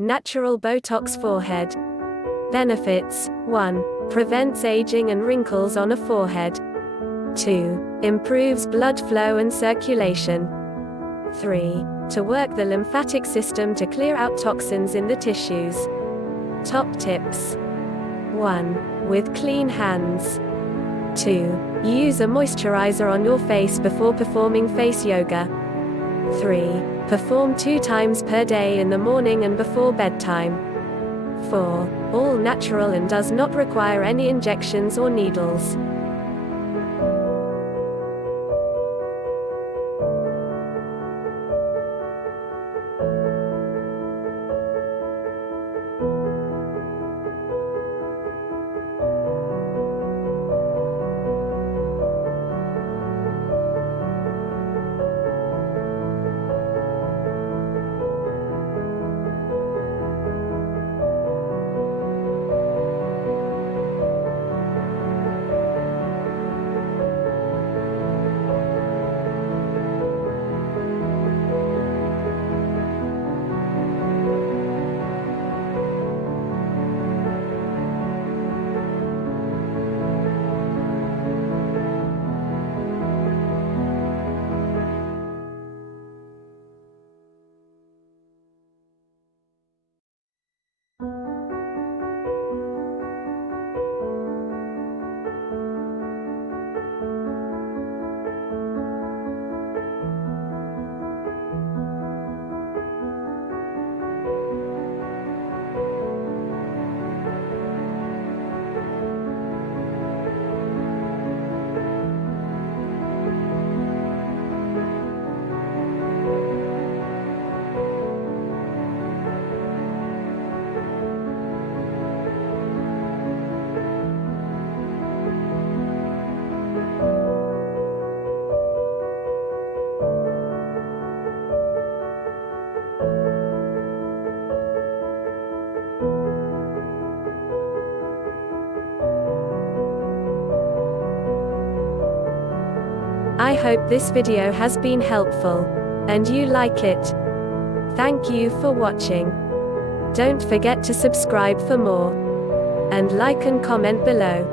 Natural Botox forehead. Benefits: 1. Prevents aging and wrinkles on a forehead. 2. Improves blood flow and circulation. 3. To work the lymphatic system to clear out toxins in the tissues. Top tips: 1. With clean hands. 2. Use a moisturizer on your face before performing face yoga. 3. Perform 2 times per day in the morning and before bedtime. 4. All natural and does not require any injections or needles. I hope this video has been helpful, and you like it. Thank you for watching. Don't forget to subscribe for more, and like and comment below.